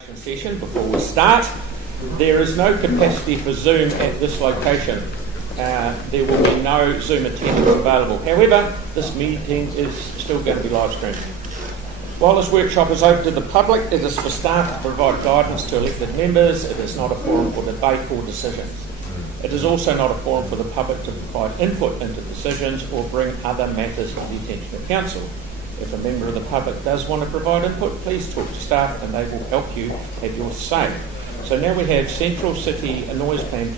Session before we start. There is no capacity for Zoom at this location. There will be no Zoom attendance available. However, this meeting is still going to be live streamed. While this workshop is open to the public, it is for staff to provide guidance to elected members. It is not a forum for debate or decisions. It is also not a forum for the public to provide input into decisions or bring other matters to the attention of council. If a member of the public does want to provide input, please talk to staff and they will help you have your say. So now we have Central City Noise Plan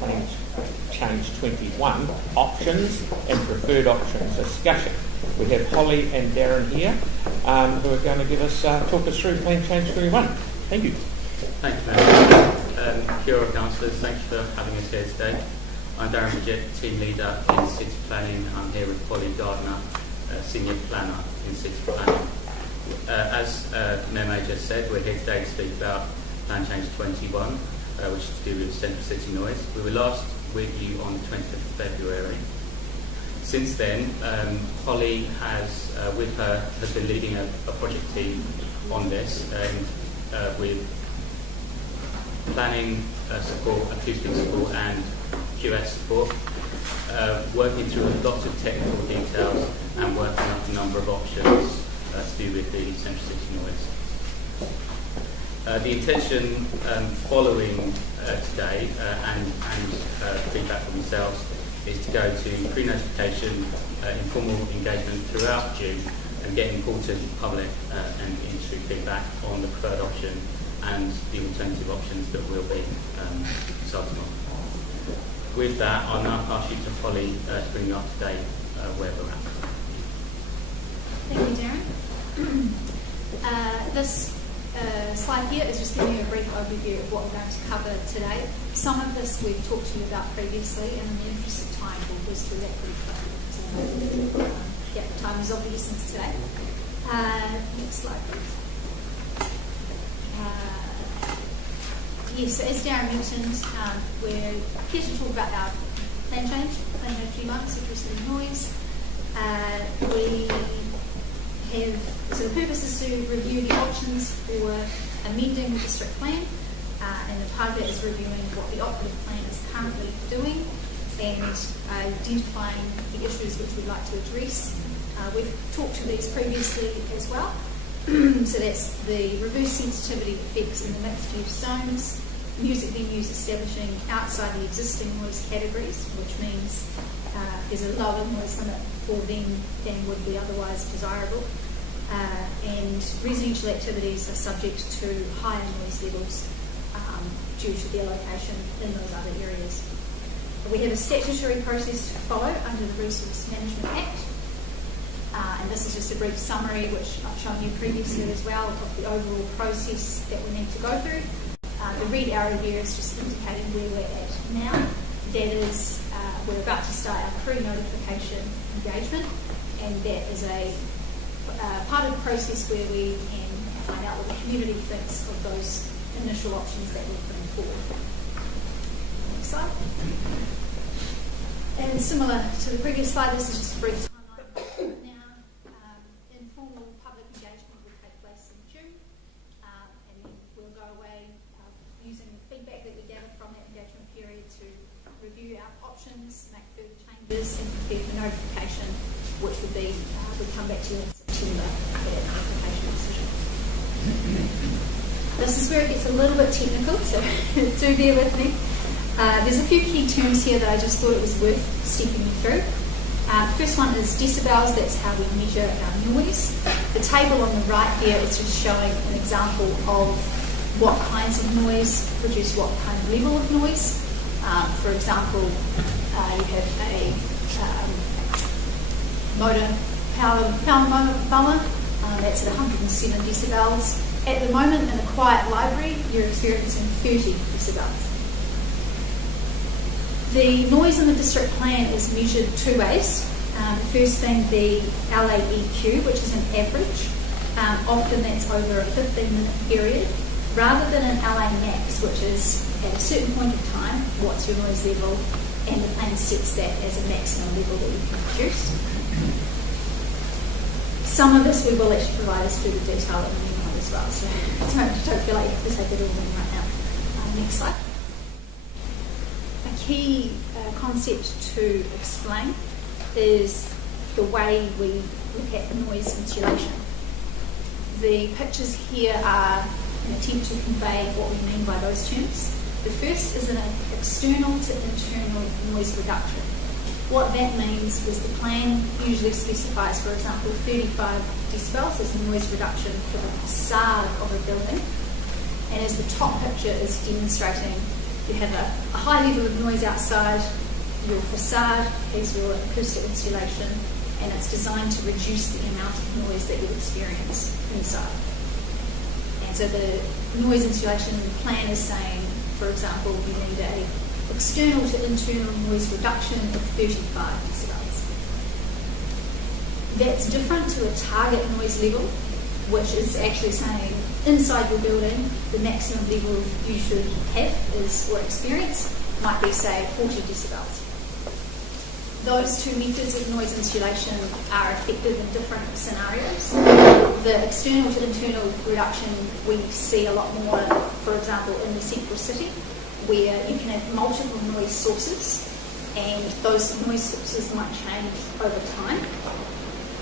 Change 21, options and preferred options discussion. We have Holly and Darren here who are going to give us talk us through Plan Change 21. Thank you. Thank you, Matt. Kia ora, councillors. Thanks for having us here today. I'm Darren Bridget, team leader in City Planning. I'm here with Holly Gardner, senior planner in City Planning. As Meme just said, we're here today to speak about Plan Change 21, which is to do with Central City noise. We were last with you on the 20th of February. Since then, Holly has been leading a project team on this, and with planning support, acoustic support, and QS support, working through lots of technical details and working up a number of options to do with the Central City noise. The intention following today and feedback from yourselves is to go to pre-notification, informal engagement throughout June and get important public and industry feedback on the preferred option and the alternative options that we'll be deciding on. With that, I'll now pass you to Holly to bring you up to date where we're at. Thank you, Darren. This slide here is just giving you a brief overview of what we're going to cover today. Some of this we've talked to you about previously, and in the interest of time, we'll whiz through that pretty quickly. The time is of the essence today. Next slide, please. Yes, so as Darren mentioned, we're here to talk about our plan change, Plan Change 21, Central City noise. So the purpose is to review the options for amending the district plan, and the part of that is reviewing what the operative plan is currently doing and identifying the issues which we'd like to address. We've talked to these previously as well. So that's the reverse sensitivity effects in the mixed-use zones, music venues establishing outside the existing noise categories, which means there's a lower noise limit for them than would be otherwise desirable. And residential activities are subject to higher noise levels due to their location in those other areas. We have a statutory process to follow under the Resource Management Act, and this is just a brief summary, which I've shown you previously as well, of the overall process that we need to go through. The red arrow here is just indicating where we're at now. That is, we're about to start our pre-notification engagement, and that is a part of the process where we can find out what the community thinks of those initial options that we're putting forward. Next slide. And similar to the previous slide, this is just a brief timeline. Now, informal public engagement will take place in June, and then we'll go away using the feedback that we gather from that engagement period to review our options, make further changes, and prepare for notification, which would be, we'll come back to you in September for that notification decision. This is where it gets a little bit technical, so do bear with me. There's a few key terms here that I just thought it was worth stepping you through. The first one is decibels, that's how we measure our noise. The table on the right here is just showing an example of what kinds of noise produce what kind of level of noise. For example, you have a power mower, that's at 107 decibels. At the moment, in a quiet library, you're experiencing 30 decibels. The noise in the district plan is measured two ways. The first being the LAEQ, which is an average. Often that's over a 15-minute period, rather than an LA max, which is at a certain point of time, what's your noise level, and the plan sets that as a maximum level that you can produce. Some of this we will actually provide as further detail in the memo as well, so don't feel like you have to take it all in right now. Next slide. A key concept to explain is the way we look at the noise insulation. The pictures here are an attempt to convey what we mean by those terms. The first is an external to internal noise reduction. What that means is the plan usually specifies, for example, 35 decibels as noise reduction for the facade of a building. And as the top picture is demonstrating, you have a high level of noise outside, your facade has your acoustic insulation, and it's designed to reduce the amount of noise that you experience inside. And so the noise insulation plan is saying, for example, you need a external to internal noise reduction of 35 decibels. That's different to a target noise level, which is actually saying inside your building, the maximum level you should have is, or experience might be, say, 40 decibels. Those two methods of noise insulation are effective in different scenarios. The external to internal reduction we see a lot more, for example, in the central city, where you can have multiple noise sources, and those noise sources might change over time.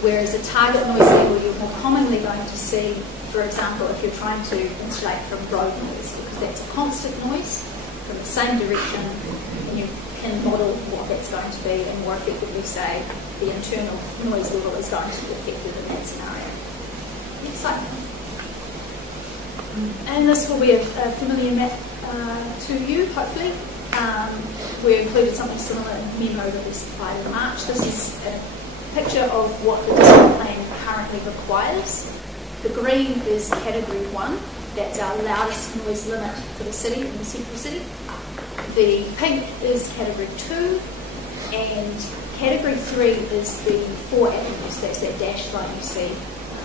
Whereas a target noise level you're more commonly going to see, for example, if you're trying to insulate from road noise, because that's a constant noise from the same direction, and you can model what that's going to be and more effectively say the internal noise level is going to be effective in that scenario. Next slide. And this will be a familiar map to you, hopefully. We included something similar in the memo that we supplied in March. This is a picture of what the district plan currently requires. The green is category 1. That's our loudest noise limit for the city, in the central city. The pink is category 2, and category 3 is the 4 avenues. That's that dashed line you see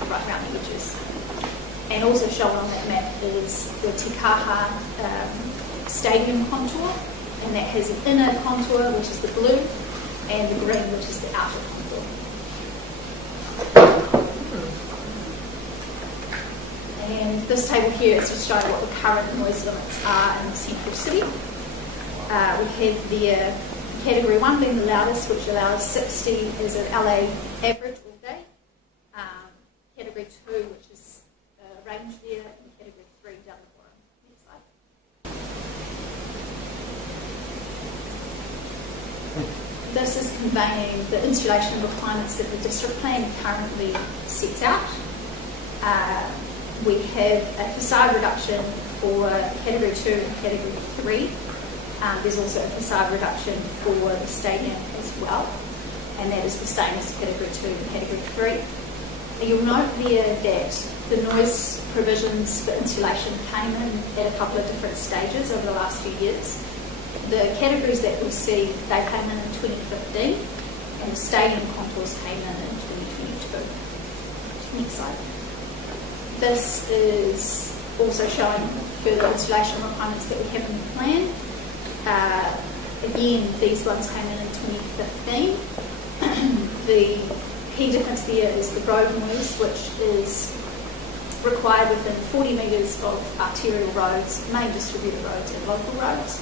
right around the edges. And also shown on that map is the Te Kaha stadium contour, and that has an inner contour, which is the blue, and the green, which is the outer contour. And this table here is just showing what the current noise limits are in the central city. We have the category 1 being the loudest, which allows 60 as an LA average all day. Category 2, which is range there, and category 3 down the bottom. Next slide. This is conveying the insulation requirements that the district plan currently sets out. We have a facade reduction for category 2 and category 3. There's also a facade reduction for the stadium as well, and that is the same as category 2 and category 3. And you'll note there that the noise provisions for insulation came in at a couple of different stages over the last few years. The categories that we see, they came in 2015, and the stadium contours came in 2022. Next slide. This is also showing further insulation requirements that we have in the plan. Again, these ones came in 2015. The key difference there is the road noise, which is required within 40 metres of arterial roads, main distributed roads and local roads.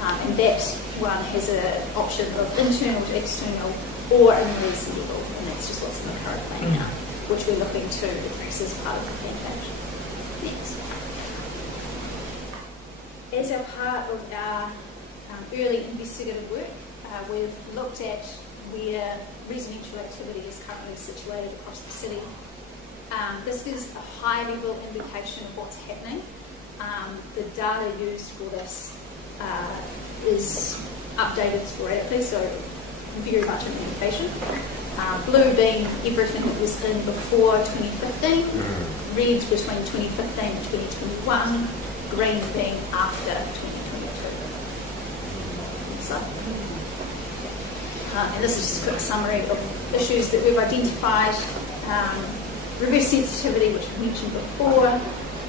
And that one has an option of internal to external or a noise level, and that's just what's in the current plan now, which we're looking to address as part of the plan change. Next. As our part of our early investigative work, we've looked at where residential activity is currently situated across the city. This is a high-level indication of what's happening. The data used for this is updated sporadically, so very much an indication. Blue being everything that was in before 2015, red between 2015 and 2021, green being after 2022. So, and this is just a quick summary of issues that we've identified. Reverse sensitivity, which we mentioned before,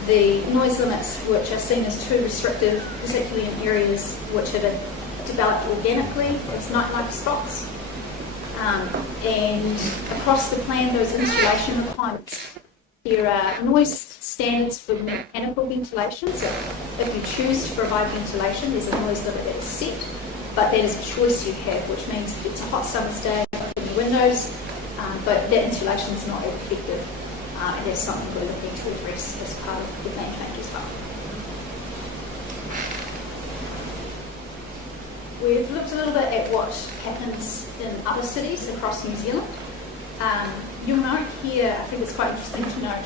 the noise limits, which are seen as too restrictive, particularly in areas which have been developed organically as nightlife spots. And across the plan, those insulation requirements There are noise standards for mechanical ventilation, so if you choose to provide ventilation, there's a noise limit that is set, but that is a choice you have, which means if it's a hot summer's day, open the windows, but that insulation is not effective, and that's something we're looking to address as part of the plan change as well. We've looked a little bit at what happens in other cities across New Zealand. You'll note here, I think it's quite interesting to note,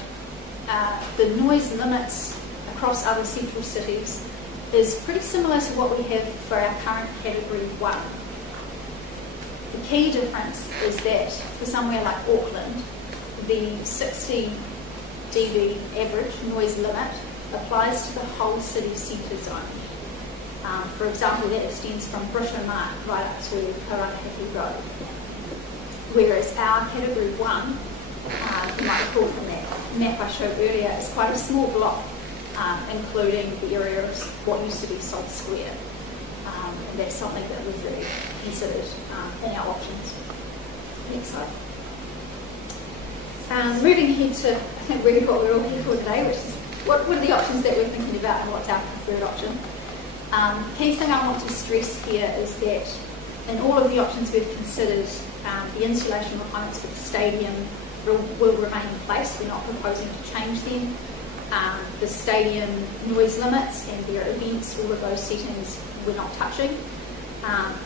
the noise limits across other central cities is pretty similar to what we have for our current Category 1. The key difference is that for somewhere like Auckland, the 60 dB average noise limit applies to the whole city centre zone. For example, that extends from Britomart right up to Karangahape Road. Whereas our Category 1, you might recall from that map I showed earlier, is quite a small block, including the area of what used to be Salt Square. And that's something that we've really considered in our options. Next slide. Moving ahead to, I think, really what we're all here for today, which is what are the options that we're thinking about and what's our preferred option. Key thing I want to stress here is that in all of the options we've considered, the insulation requirements for the stadium will remain in place. We're not proposing to change them. The stadium noise limits and their events, all of those settings we're not touching.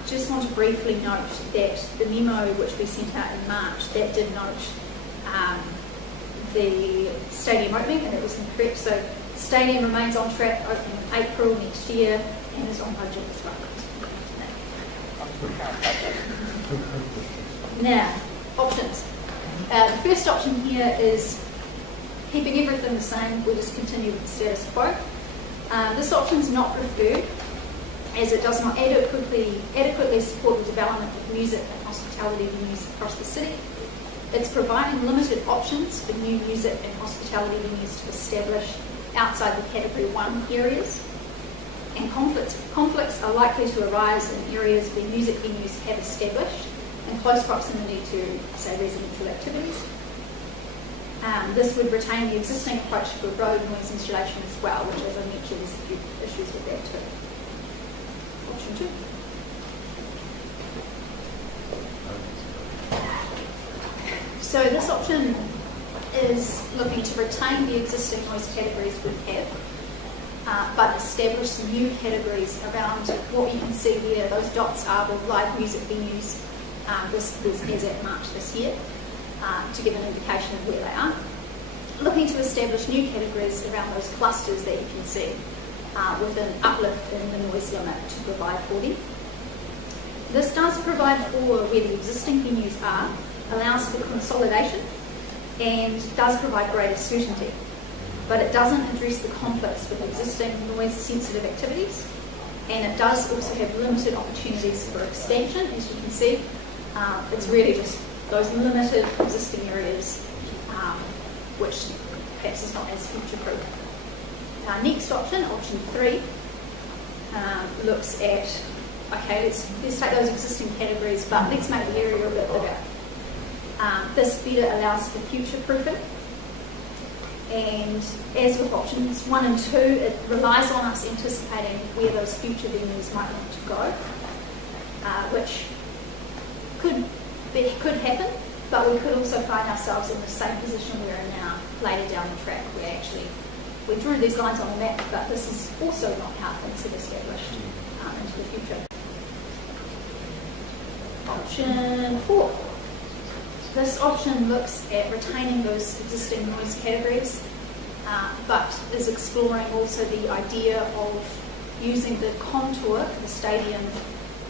Just want to briefly note that the memo which we sent out in March, that did note the stadium opening, and it was incorrect. So stadium remains on track, opening in April next year, and is on budget as well. Now, options. The first option here is keeping everything the same. We'll just continue with the status quo. This option is not preferred, as it does not adequately support the development of music and hospitality venues across the city. It's providing limited options for new music and hospitality venues to establish outside the Category 1 areas. And conflicts are likely to arise in areas where music venues have established in close proximity to, say, residential activities. This would retain the existing approach for road noise insulation as well, which, as I mentioned, there's a few issues with that too. Option 2. So this option is looking to retain the existing noise categories we have, but establish some new categories around what you can see there. Those dots are the live music venues. This is at March this year, to give an indication of where they are. Looking to establish new categories around those clusters that you can see, with an uplift in the noise limit to provide for them. This does provide for where the existing venues are, allows for consolidation, and does provide greater certainty. But it doesn't address the conflicts with existing noise-sensitive activities, and it does also have limited opportunities for expansion, as you can see. It's really just those limited existing areas, which perhaps is not as future-proof. Our next option, option 3, looks at, okay, let's take those existing categories, but let's make the area a bit bigger. This better allows for future-proofing. And as with options 1 and 2, it relies on us anticipating where those future venues might want to go, which could happen, but we could also find ourselves in the same position we're in now later down the track, where actually we drew these lines on the map, but this is also not how things have established into the future. Option 4. This option looks at retaining those existing noise categories, but is exploring also the idea of using the contour of the stadium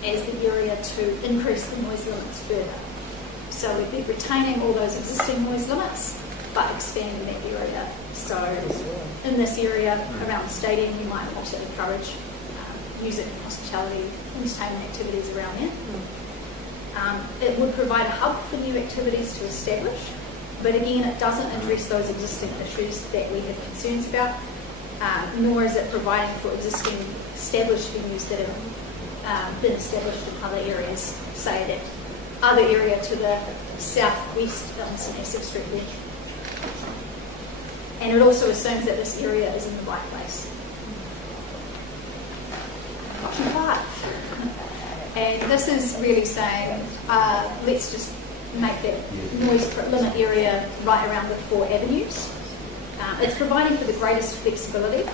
as the area to increase the noise limits further. So we'd be retaining all those existing noise limits, but expanding that area. So in this area around the stadium, you might want to encourage music, hospitality, entertainment activities around there. It would provide a hub for new activities to establish, but again, it doesn't address those existing issues that we have concerns about, nor is it providing for existing established venues that have been established in other areas, say that other area to the southwest on St. Essex Street there. And it also assumes that this area is in the right place. Option 5. And this is really saying, let's just make that noise limit area right around the 4 avenues. It's providing for the greatest flexibility,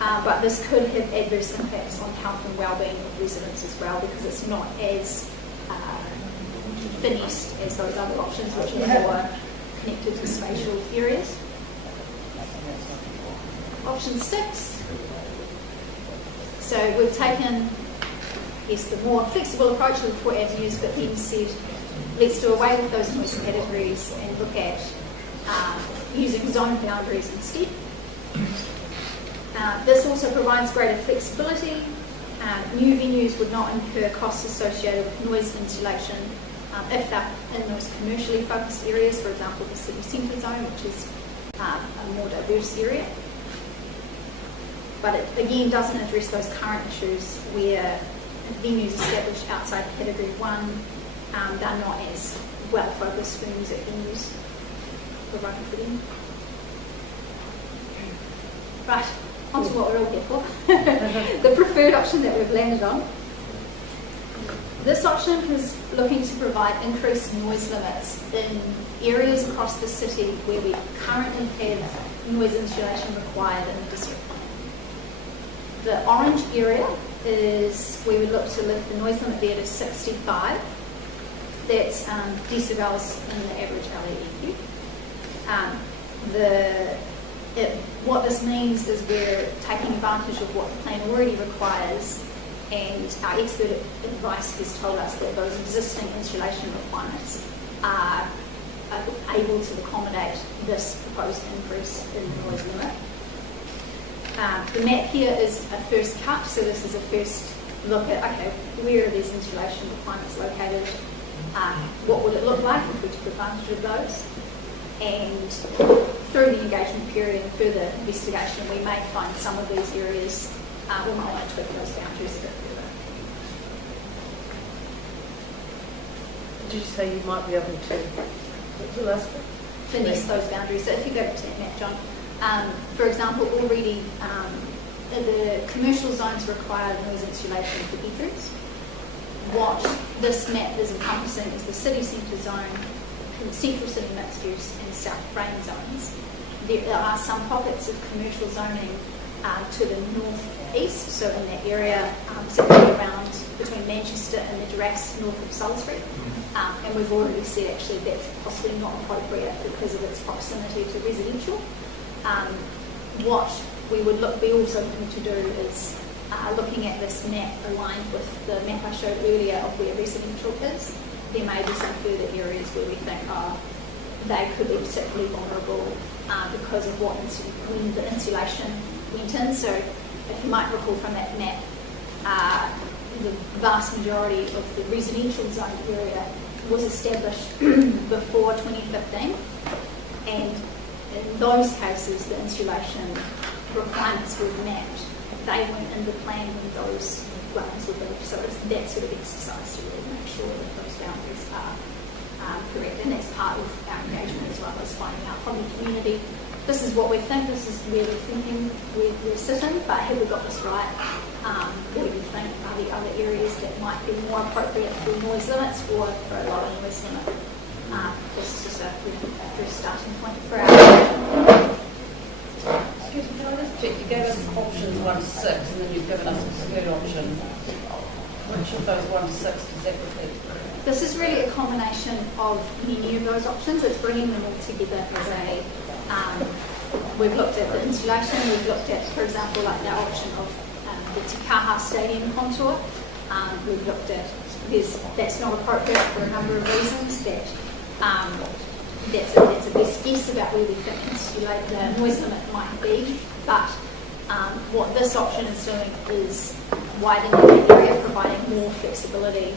but this could have adverse impacts on health and well-being of residents as well, because it's not as finessed as those other options, which are more connected to spatial areas. Option 6. So we've taken, yes, the more flexible approach to the 4 avenues, but then said, let's do away with those noise categories and look at using zone boundaries instead. This also provides greater flexibility. New venues would not incur costs associated with noise insulation if they're in those commercially focused areas, for example, the city centre zone, which is a more diverse area. But it again doesn't address those current issues where venues established outside Category 1, they're not as well-focused for music venues providing for them. Right, on to what we're all here for. The preferred option that we've landed on. This option is looking to provide increased noise limits in areas across the city where we currently have noise insulation required in the district plan. The orange area is where we look to lift the noise limit there to 65. That's decibels in the average LEEQ. What this means is we're taking advantage of what the plan already requires, and our expert advice has told us that those existing insulation requirements are able to accommodate this proposed increase in the noise limit. The map here is a first cut, so this is a first look at, okay, where are these insulation requirements located? What would it look like if we took advantage of those? And through the engagement period and further investigation, we may find some of these areas we might want to tweak those boundaries a bit further. Did you say you might be able to, what's the last bit? Finesse those boundaries. So if you go back to that map, John, for example, already the commercial zones require noise insulation for bedrooms. What this map is encompassing is the city centre zone, central city mixed use and south frame zones. There are some pockets of commercial zoning to the north-east, so in that area, particularly around between Manchester and Madras, north of Salisbury. And we've already said actually that's possibly not appropriate because of its proximity to residential. What we would be also looking to do is looking at this map aligned with the map I showed earlier of where residential is. There may be some further areas where we think they could be particularly vulnerable because of when the insulation went in. So if you might recall from that map, the vast majority of the residential zone area was established before 2015, and in those cases the insulation requirements were mapped. They went in the plan when those dwellings were built. So it's that sort of exercise to really make sure that those boundaries are correct, and that's part of our engagement as well as finding out from the community. This is what we think, this is where we're thinking we're sitting, but have we got this right? What do we think are the other areas that might be more appropriate for noise limits or for a lower noise limit? This is just a first starting point for our Excuse me, can I just check? You gave us options 1 to 6 and then you've given us a third option. Which of those 1 to 6 does that repeat? This is really a combination of many of those options. It's bringing them all together as a we've looked at the insulation, we've looked at, for example, like the option of the Te Kaha Stadium contour. We've looked at that's not appropriate for a number of reasons. That's a best guess about where we think the noise limit might be. But what this option is doing is widening the area, providing more flexibility,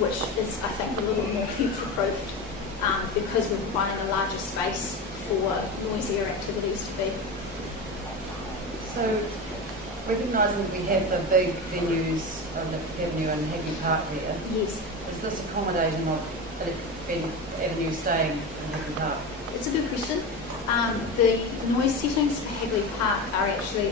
which is, I think, a little more future-proofed because we're providing a larger space for noisier activities to be. So, recognising that we have the big venues on the Avenue and Hagley Park there, Yes. is this accommodating of Avenue staying in Hagley Park? It's a good question. The noise settings for Hagley Park are actually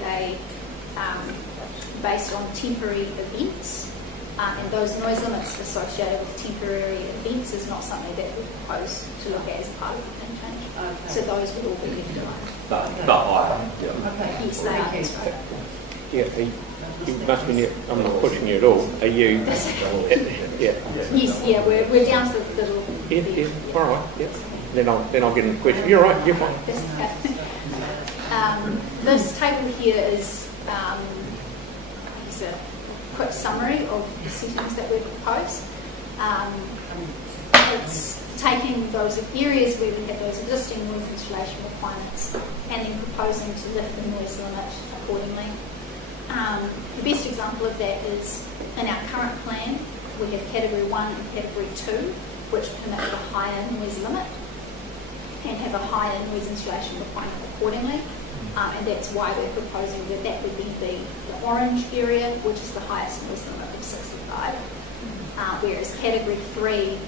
based on temporary events, and those noise limits associated with temporary events is not something that we propose to look at as part of the plan change. Okay. So those would all be left alone. But higher. Okay. Yes, they are. That's right. Yeah, you must be near, I'm not pushing you at all. Are you? Yeah. Yes, yeah, we're down to the little. Yeah, all right, yeah. Then I'll get into the question. You're right, you're fine. That's okay. This table here is a quick summary of the settings that we propose. It's taking those areas where we have those existing noise insulation requirements and then proposing to lift the noise limit accordingly. The best example of that is in our current plan, we have category 1 and category 2, which permit a higher noise limit and have a higher noise insulation requirement accordingly. And that's why we're proposing that would then be the orange area, which is the highest noise limit of 65. Whereas category 3,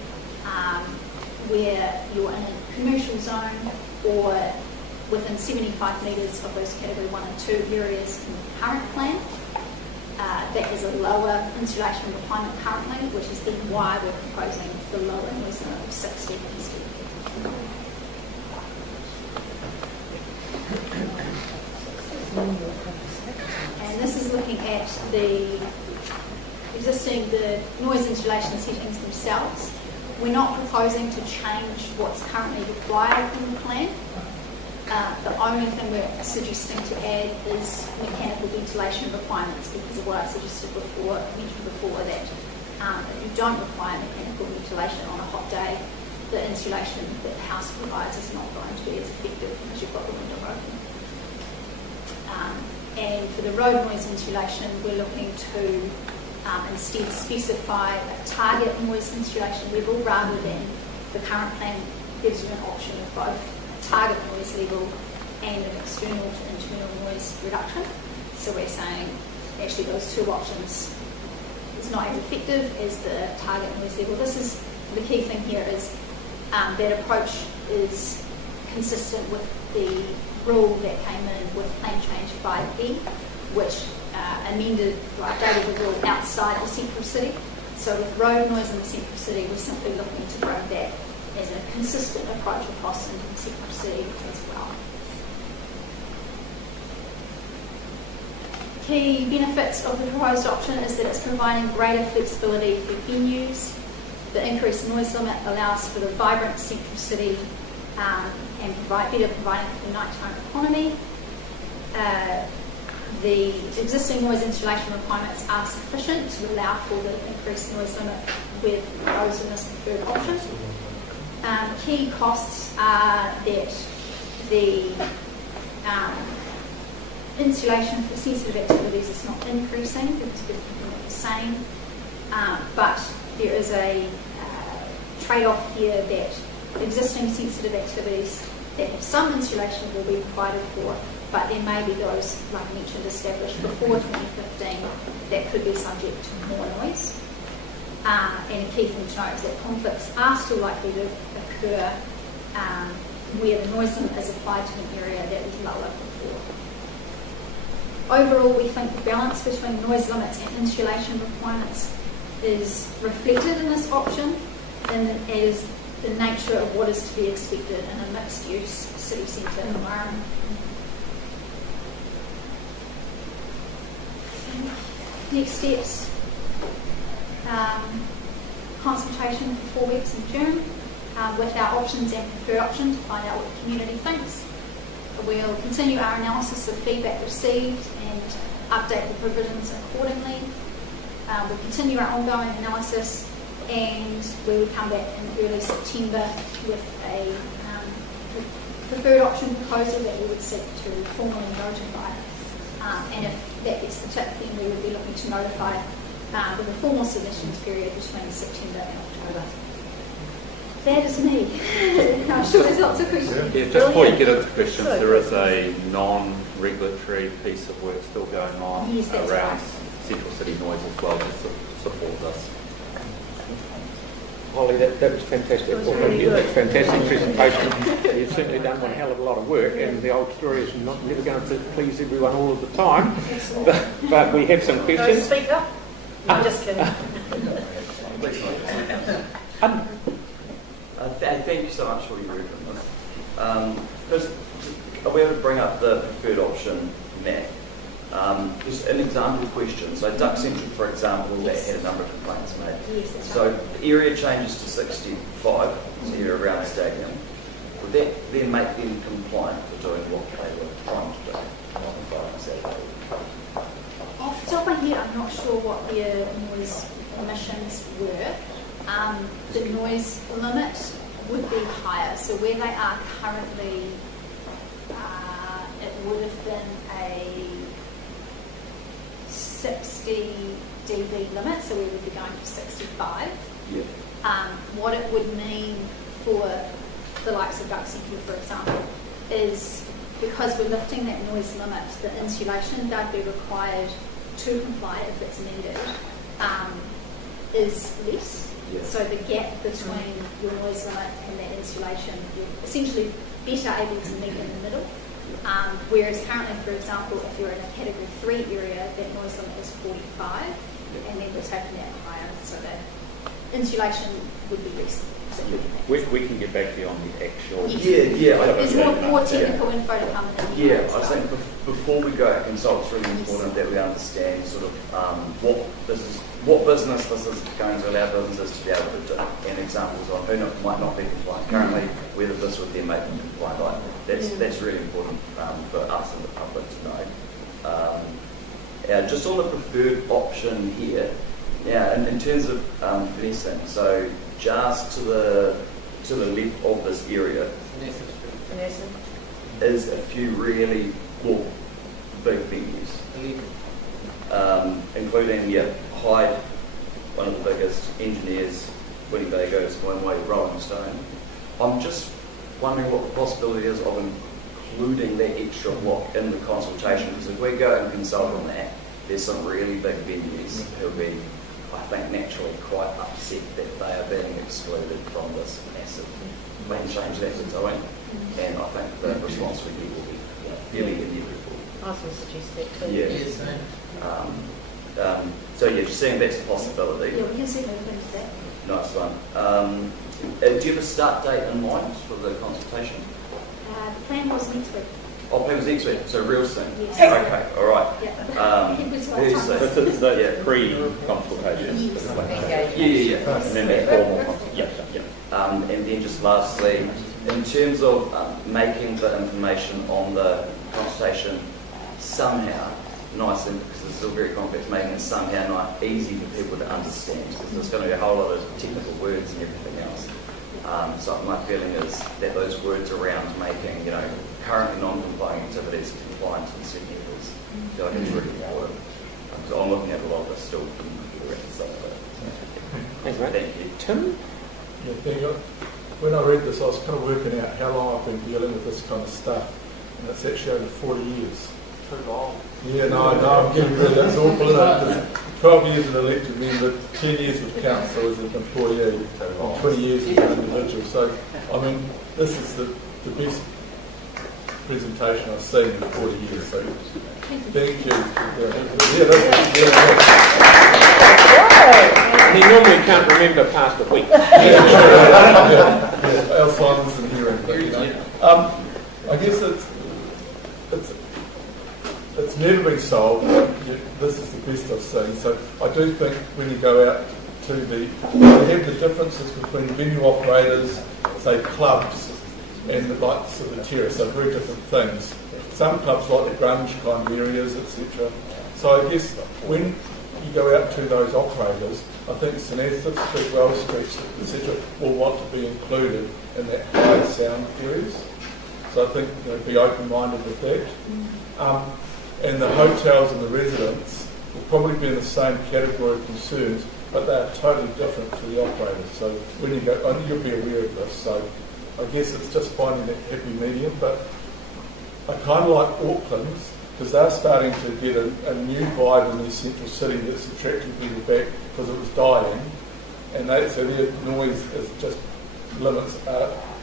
where you're in a commercial zone or within 75 metres of those category 1 and 2 areas in the current plan, that is a lower insulation requirement currently, which is then why we're proposing the lower noise limit of 60 instead. And this is looking at the noise insulation settings themselves. We're not proposing to change what's currently required in the plan. The only thing we're suggesting to add is mechanical ventilation requirements, because of what I mentioned before, that if you don't require mechanical ventilation on a hot day, the insulation that the house provides is not going to be as effective as you've got the window open. And for the road noise insulation, we're looking to instead specify a target noise insulation level rather than the current plan gives you an option of both a target noise level and an external to internal noise reduction. So we're saying actually those two options is not as effective as the target noise level. This is the key thing here is that approach is consistent with the rule that came in with plan change 5E, which amended or updated the rule outside the central city. So with road noise in the central city, we're simply looking to bring that as a consistent approach across into the central city as well. Key benefits of the proposed option is that it's providing greater flexibility for venues. The increased noise limit allows for the vibrant central city and providing for the nighttime economy. The existing noise insulation requirements are sufficient to allow for the increased noise limit with those in this preferred option. Key costs are that the insulation for sensitive activities is not increasing because we're keeping it the same, but there is a trade-off here that existing sensitive activities that have some insulation will be provided for, but there may be those, like I mentioned, established before 2015 that could be subject to more noise. And a key thing to note is that conflicts are still likely to occur where the noise limit is applied to an area that was lower before. Overall, we think the balance between noise limits and insulation requirements is reflected in this option, and as the nature of what is to be expected in a mixed-use city centre environment. Next steps, consultation for 4 weeks in June with our options and preferred option to find out what the community thinks. We'll continue our analysis of feedback received and update the provisions accordingly. We'll continue our ongoing analysis, and we will come back in early September with a preferred option proposal that we would seek to formally notify. And if that gets the tip, then we would be looking to notify with a formal submissions period between September and October. That is me. I'm sure there's lots of questions. Yeah, just before you get into questions, there is a non-regulatory piece of work still going on Yes, that's around right. central city noise as well to support this. Holly, that was fantastic. It was really good. That's fantastic presentation. You've certainly done one hell of a lot of work, and the old story is not never going to please everyone all of the time. But we have some Don't questions. speak up. I'm just kidding. Thank you so much for your work on this. I'll be able to bring up the preferred option map. Just an example question. So Duck Central, for example, that had a number of complaints made. Yes, that's So right. the area changes to 65, so you're around the stadium. Would that then make them compliant for doing what they were trying to do? Off the top of my head, I'm not sure what their noise emissions were. The noise limit would be higher. So where they are currently, it would have been a 60 dB limit, so we would be going to 65. Yeah. What it would mean for the likes of Duck Central, for example, is because we're lifting that noise limit, the insulation they'd be required to comply if it's needed is less. Yeah. So the gap between your noise limit and that insulation, you're essentially better able to meet in the middle. Whereas currently, for example, if you're in a category 3 area, that noise limit is 45, and then we're taking that higher, so that insulation would be less. We can get back to you on the actual. Yes. Yeah. There's more technical info to come in. Yeah, I think before we go out consult, it's really important that we understand sort of what business this is going to allow businesses to be able to do, and examples on who might not be compliant currently, whether this would then make them compliant. Like that's really important for us and the public to know. Just on the preferred option here, now in terms of finessing, so just to the left of this area is a few really big venues, including Hyde, one of the biggest, Engineers, Winnebagos, One-Way, Rolling Stone. I'm just wondering what the possibility is of including that extra block in the consultation, because if we go and consult on that, there's some really big venues who will be, I think, naturally quite upset that they are being excluded from this massive main change that we're doing. And I think the response we get will be fairly inevitable. I was going to suggest that too. Yeah. Just seeing that's a possibility. Yeah, we can see movement into that. Nice one. Do you have a start date in mind for the consultation? The plan was next week. Oh, plan was next week, so real soon. Yes. Okay, all right. Yeah. It was like Very time. soon. This is the pre-consultation. Yes. Yeah. And then that formal consultation. And then just lastly, in terms of making the information on the consultation somehow nice, and because it's still very complex, making it somehow not easy for people to understand, because there's going to be a whole lot of technical words and everything else. So my feeling is that those words around making, currently non-compliant activities compliant in certain areas, I feel like it's really important. So I'm looking at a lot of this still around some of it. Thanks, mate. Thank you. Tim? Yeah, thank you. When I read this, I was kind of working out how long I've been dealing with this kind of stuff, and it's actually over 40 years. Too long. Yeah, no, I'm getting rid of that. It's awful, isn't it? 12 years as an elected member, 10 years with council as an employee, and 20 years as an individual. So, I mean, this is the best presentation I've seen in 40 years. So, thank you. He normally can't remember past a week. Alzheimer's and hearing. But, I guess it's never been solved. This is the best I've seen. So I do think when you go out to you have the differences between venue operators, say clubs, and the likes of the terrace. So very different things. Some clubs like the grunge kind of areas, etc. So I guess when you go out to those operators, I think St Athens Street, Wells Street, etc. will want to be included in that high sound areas. So I think be open-minded with that. And the hotels and the residents will probably be in the same category of concerns, but they are totally different to the operators. So when you go, I think you'll be aware of this. So I guess it's just finding that happy medium. But I kind of like Auckland's because they're starting to get a new vibe in the central city that's attracting people back because it was dying. and so their noise is just limits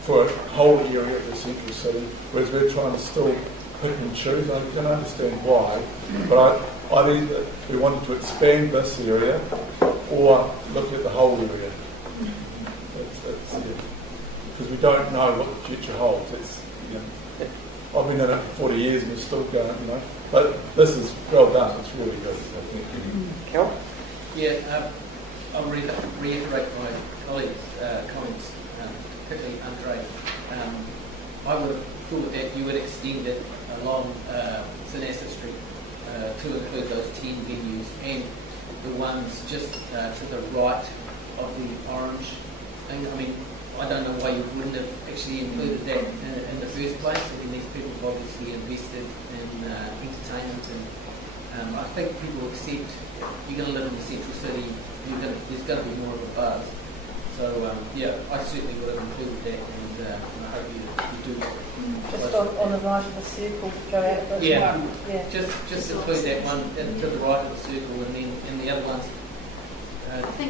for a whole area of the central city, whereas we're trying to still pick and choose. I can understand why, but I think that we wanted to expand this area or look at the whole area. Because we don't know what the future holds. I've been in it for 40 years and we're still going, But this is well done. It's really good. I think. Cal? Yeah, I'll reiterate my colleagues' comments, particularly Andre. I would have thought that you would extend it along St Asaph Street to include those 10 venues and the ones just to the right of the orange thing. I mean, I don't know why you wouldn't have actually included that in the first place. I mean, these people have obviously invested in entertainment, and I think people accept you're going to live in the central city, there's going to be more of a buzz. So, I certainly would have included that, and I hope you do. Just on the right of the circle, go out of this one. Yeah. Just include that one to the right of the circle, and then the other ones,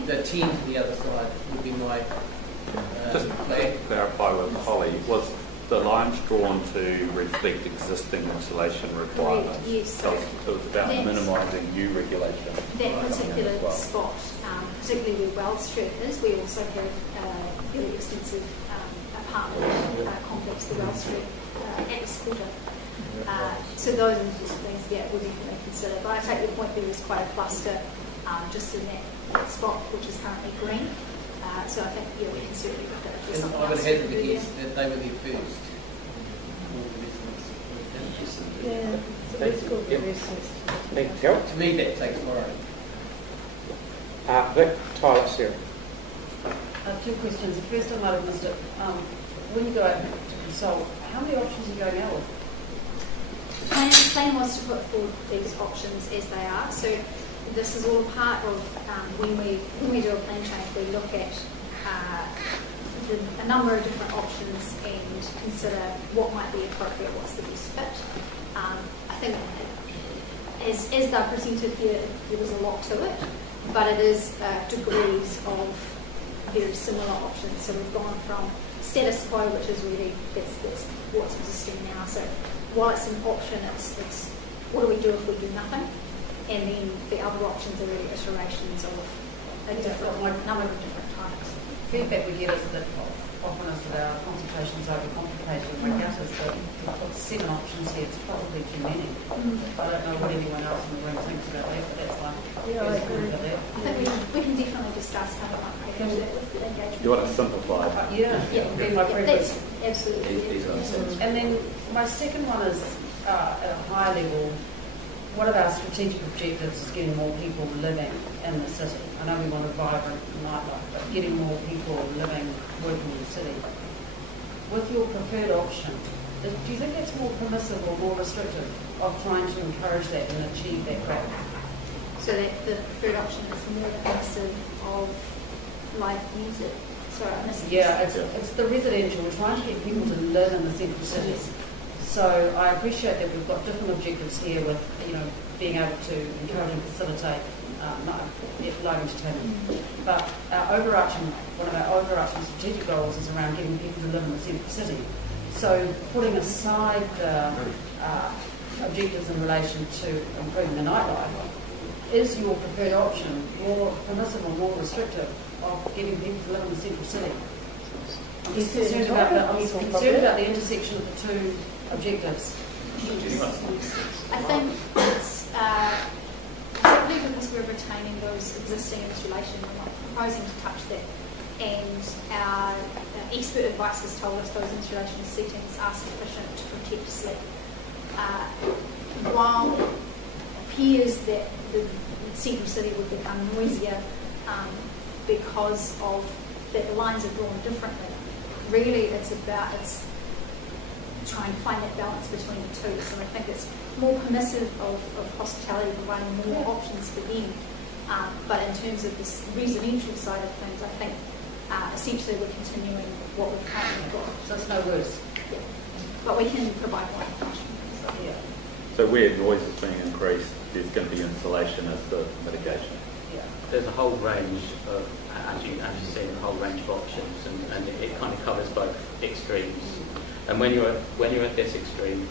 the 10 to the other side would be my Just flag. to clarify with Holly, was the lines drawn to reflect existing installation requirements? Yes. So it was about minimising new regulation. That particular spot, particularly where Wells Street is, we also have a very extensive apartment complex, the Wells Street at the quarter. So those are just things that we'll definitely consider. But I take your point, there is quite a cluster just in that spot, which is currently green. So I think we can certainly look at it for And something I would else have to to do guess there. that they were there first. Yeah, so let's go with the recess. Thank you, Cal. To me, that takes priority. Vic, Tyler, Sarah. Two questions. The first, I might have missed it. When you go out to consult, how many options are you going out with? The plan was to put forward these options as they are. So this is all part of when we do a plan change, we look at a number of different options and consider what might be appropriate, what's the best fit. I think as they're presented here, there is a lot to it, but it is degrees of very similar options. So we've gone from status quo, which is really that's what's existing now. So while it's an option, it's what do we do if we do nothing? And then the other options are really iterations of a number of different types. Feedback we get is that often is that our consultations overcomplicated. We get is that we've got 7 options here. It's probably too many. I don't know what anyone else in the room thinks about that, but that's my I first look at that. think we can definitely discuss how we might package that with the engagement. You want to simplify? Yeah, would be my preference. That's absolutely. And then my second one is at a high level. One of our strategic objectives is getting more people living in the city. I know we want a vibrant nightlife, but getting more people living, working in the city. With your preferred option, do you think that's more permissive or more restrictive of trying to encourage that and achieve that goal? So that the preferred option is more permissive of live music. Sorry, I missed Yeah, it's the residential. We're trying to get people to live in the central city. So I appreciate that we've got different objectives here with, being able to encourage and facilitate live entertainment. But one of our overarching strategic goals is around getting people to live in the central city. So putting aside objectives in relation to improving the nightlife, is your preferred option more permissive or more restrictive of getting people to live in the central city? I'm concerned about the intersection of the two objectives. I think it's particularly because we're retaining those existing installations, we're not proposing to touch that. And our expert advice has told us those installation settings are sufficient to protect sleep. While it appears that the central city would become noisier because of that the lines are drawn differently, really it's trying to find that balance between the two. So I think it's more permissive of hospitality, providing more options for them. But in terms of this residential side of things, I think essentially we're continuing what we've currently got. So it's no worse. Yeah. But we can provide more information. Yeah. So where noise is being increased, there's going to be insulation as the mitigation. there's a whole range of, as you see, a whole range of options, and it kind of covers both extremes. And when you're at this extreme,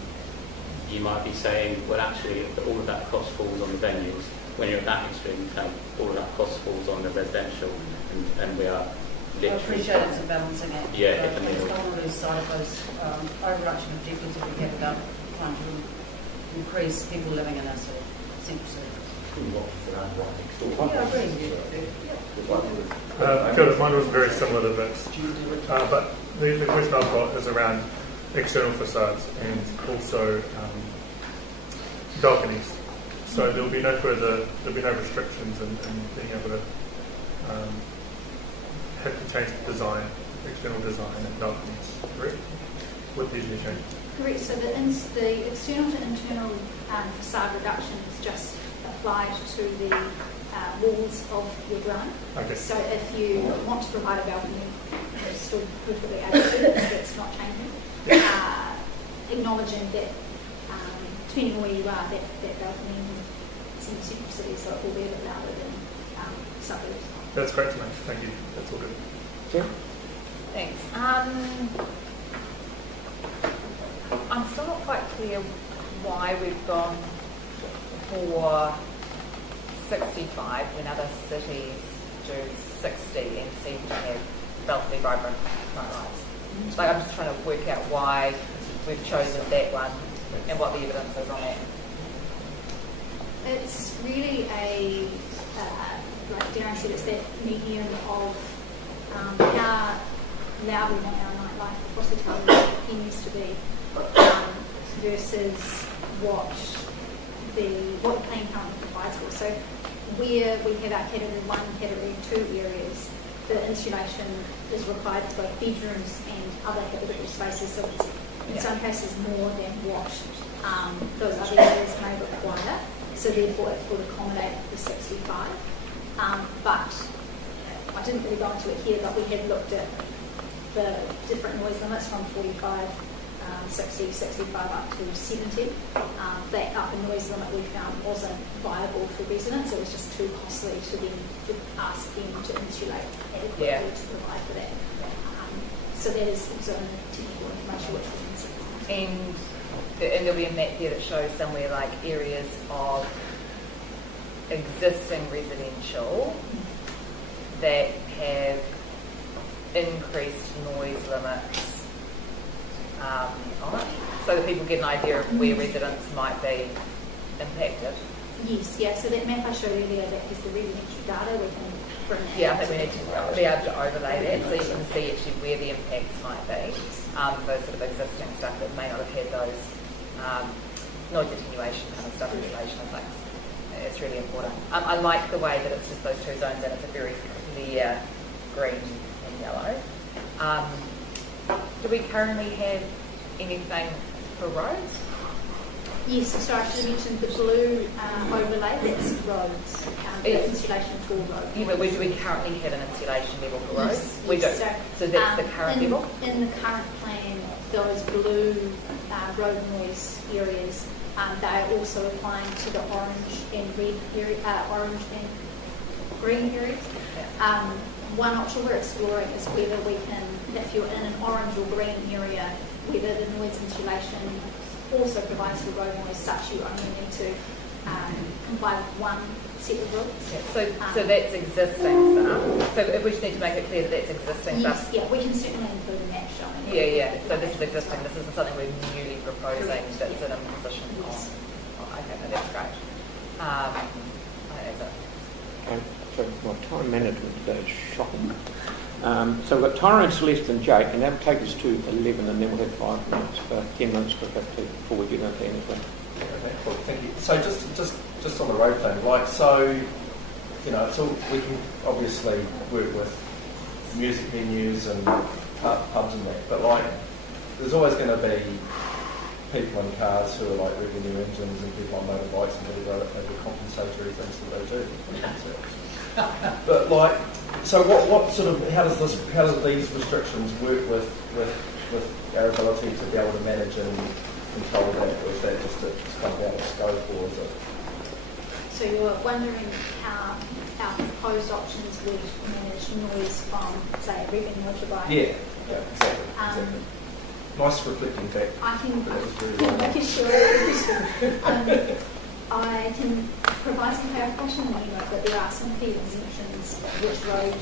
you might be saying, well, actually, all of that cost falls on the venues. When you're at that extreme, you say, all of that cost falls on the residential, and we are literally... I appreciate it's a balancing act. Yeah, it's a It's middle. not on the side of those overarching objectives that we have about trying to increase people living in our city, central city. Yeah, I agree. Mine was very similar to this, but the question I've got is around external facades and also balconies. So there'll be no restrictions in being able to have to change the design, external design and balconies, correct? With these new changes. Correct. So the external to internal facade reduction is just applied to the walls of your dwelling. Okay. So if you want to provide a balcony, it's still perfectly able to, that's not changing. Acknowledging that, depending on where you are, that balcony is in the central city, so it will be a bit louder than suburbs. That's great to know. Thank you. That's all good. Jen? Thanks. I'm still not quite clear why we've gone for 65 when other cities do 60 and seem to have relatively vibrant nightlights. Like, I'm just trying to work out why we've chosen that one and what the evidence is on that. It's really like Darren said, it's that medium of how loud we want our nightlife across the town continues to be versus what the plan currently provides for. So where we have our category 1, category 2 areas, the insulation is required for both bedrooms and other habitable spaces. So it's in some cases more than what those other areas may require. So therefore it would accommodate the 65. But I didn't really go into it here, but we had looked at the different noise limits from 45, 60, 65 up to 70. That upper noise limit we found wasn't viable for residents. It was just too costly to ask them to insulate adequately to provide for that. So that is also technical information which we can see. And there'll be a map here that shows somewhere like areas of existing residential that have increased noise limits on it, so that people get an idea of where residents might be impacted. Yes, yeah. So that map I showed earlier, that is the residential data. We can bring that. Yeah, I think we need to be able to overlay that so you can see actually where the impacts might be. Those sort of existing stuff that may not have had those noise attenuation kind of stuff in relation of things. It's really important. I like the way that it's just those two zones and it's a very clear green and yellow. Do we currently have anything for roads? Yes, so I should have mentioned the blue overlay, that's roads, the insulation for roads. Yeah, but do we currently have an insulation level for roads? Yes, We do. yes. So that's the current level? In the current plan, those blue road noise areas, they are also applying to the orange and red area, orange and green areas. Yeah. One option we're exploring is whether we can, if you're in an orange or green area, whether the noise insulation also provides for road noise such you only need to comply with one set of rules. Yeah. So that's existing stuff. So if we just need to make it clear that that's existing Yes, stuff. yeah, we can certainly include a map showing. Yeah. So this is existing. This isn't something we're newly proposing that's in a position Yes. on. Oh, okay, no, that's great. That's it. Okay, so my time management today is shocking. So we've got Tyrone, Celeste and Jake, and that'll take us to 11, and then we'll have 5 minutes, 10 minutes before we get into anything. Okay, cool, thank you. So just on the road thing, like, so, you know, so we can obviously work with music venues and pubs and that, but like, there's always going to be people in cars who are like revenue engines and people on motorbikes and whatever other compensatory things that they do. But like, so what sort of, how do these restrictions work with our ability to be able to manage and control that, or is that just kind of out of scope, or is it? So you're wondering how our proposed options would manage noise from, say, a regular motorbike? Yeah, exactly. Nice reflecting back. I can That was very right. sure. I can provide some clarification in the email, but there are some key exemptions which road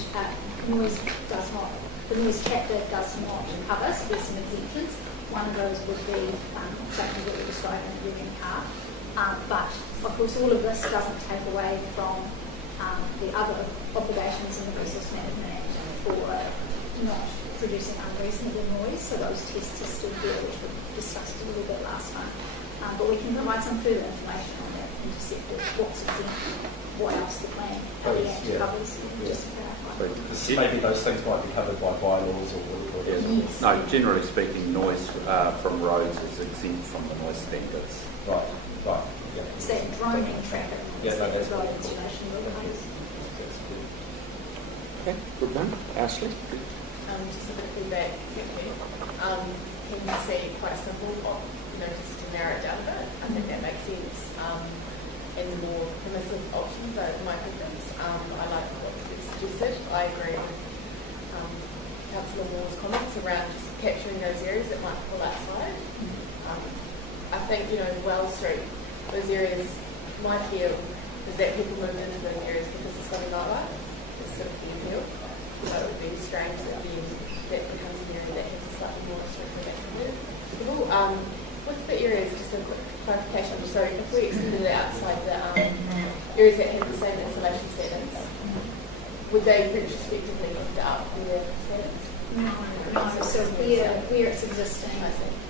noise does not, the noise chapter does not cover, so there's some exemptions. One of those would be something that we describe in a moving car. But of course all of this doesn't take away from the other obligations in the Resource Management Act for not producing unreasonable noise, so those tests are still there, which we discussed a little bit last time. But we can provide some further information on that interceptor, what's exempt, what else the plan, how the Act covers, just to clarify. Maybe those things might be covered by bylaws or Yes. No, generally speaking, noise from roads is exempt from the noise standards. Right. Yeah. It's that droning traffic, Yeah, no, that's road good. insulation regulations. Okay, good one. Ashley? Just a bit of feedback. Can you see quite simple, just to narrow it down a bit? I think that makes sense. And the more permissive options are my preference. I like what's suggested. I agree with Councillor Moore's comments around just capturing those areas that might fall outside. I think, Wells Street, those areas, my feel is that people move into those areas because it's got a nightlife. It's sort of the appeal. So it would be strange that that becomes an area that has a slightly more restrictive activity. With the areas, just a quick clarification. So if we extended it outside the areas that have the same insulation standards, would they retrospectively lift up their standards? No. So where it's existing,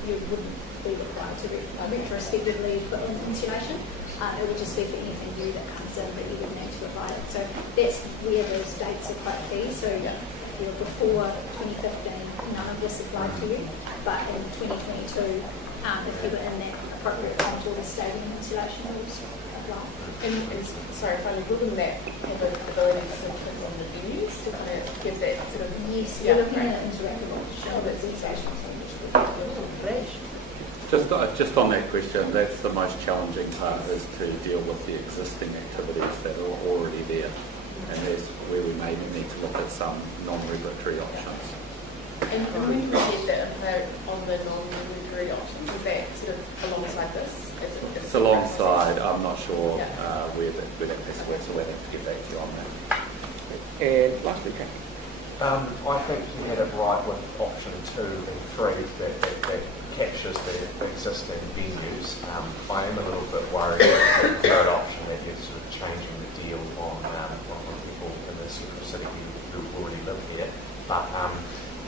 you wouldn't be required to retrospectively put in insulation. It would just be for anything new that comes in that you would need to provide it. So that's where those dates are quite key. So if you're before 2015, none of this applied to you. But in 2022, if you were in that appropriate range, all the stadium insulation rules apply. And sorry, finally, wouldn't that have an ability to influence on the venues to kind of give that sort of We're looking at interactive option with insulation. Just on that question, that's the most challenging part, is to deal with the existing activities that are already there. And that's where we maybe need to look at some non-regulatory options. And when you said that if they're on the non-regulatory options, is that sort of alongside this? It's alongside, I'm not sure where that best works, so we'll have to get back to you on that. And last week, I think you had it right with option 2 and 3 that captures the existing venues. I am a little bit worried about the third option that you're sort of changing the deal on people in the sort of city who already live here. But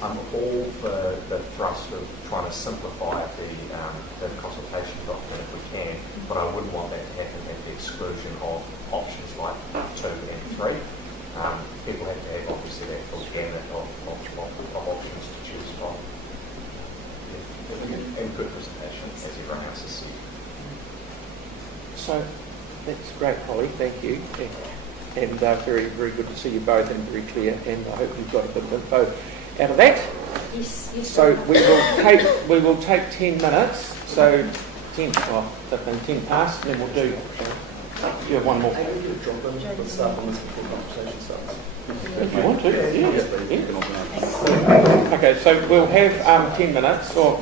I'm all for the thrust of trying to simplify the consultation document if we can, but I wouldn't want that to happen at the exclusion of options like 2 and 3. People have to have obviously that full gamut of options to choose from. And good presentation, as everyone else has said. so that's great, Holly. Thank you. And very, very good to see you both, and very clear. And I hope you've got a bit of info out of that. Yes. So we will take 10 minutes. So 10 past, and then we'll do. You have one more. If you want to, yeah. Okay, so we'll have 10 minutes, or